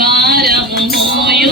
భారము మోయు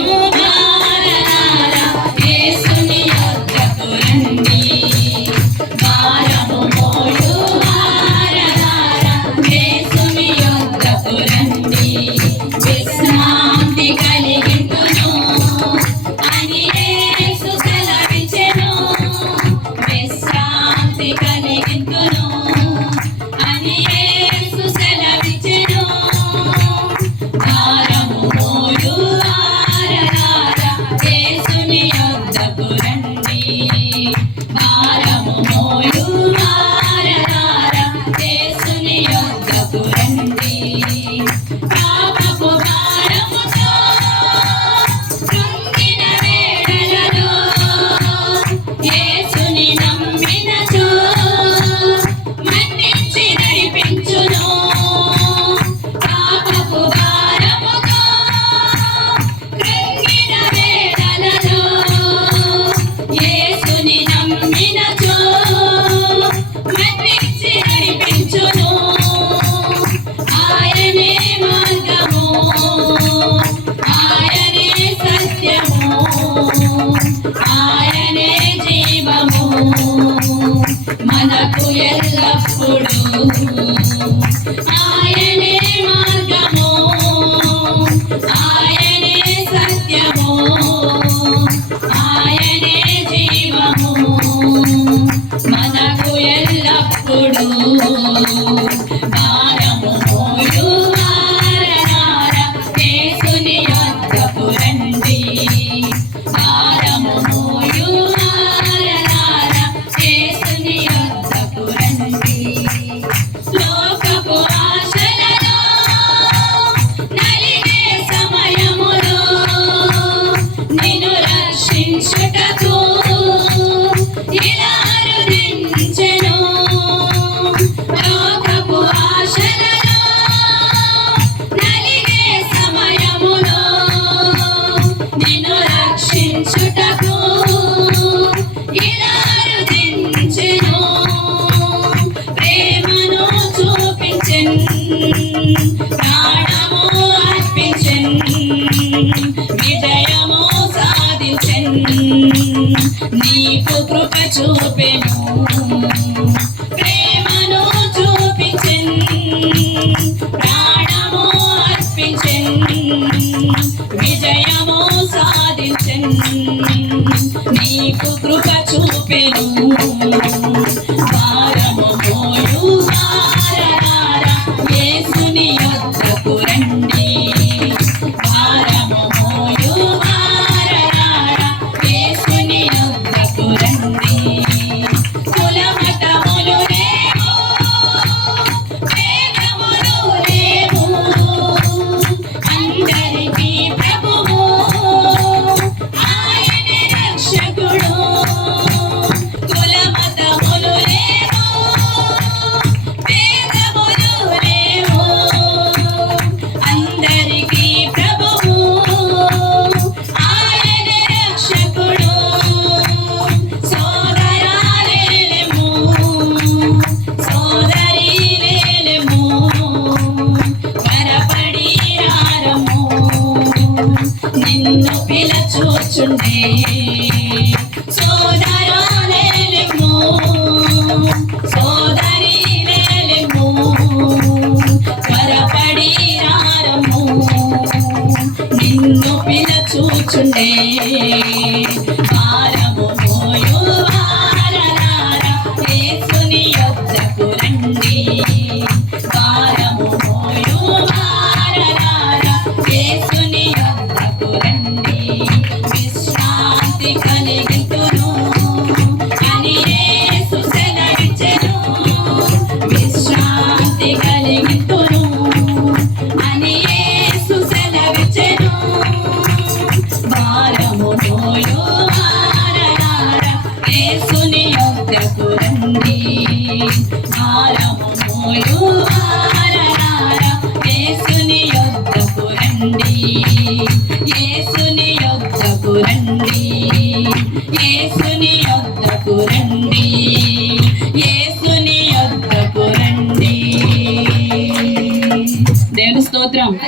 na kuyel చూపెను. ప్రేమను చూపించెన్ ప్రాణము అర్పించెన్ విజయము సాధించెన్. నీకు కృప చూపెను. నిన్ను పిలచూచుండే సోదరు లేము సోదరి లేము త్వరపడి రారము. నిన్ను రండి. యేసుని యొద్దకు రండి. దేవుని స్తోత్రం.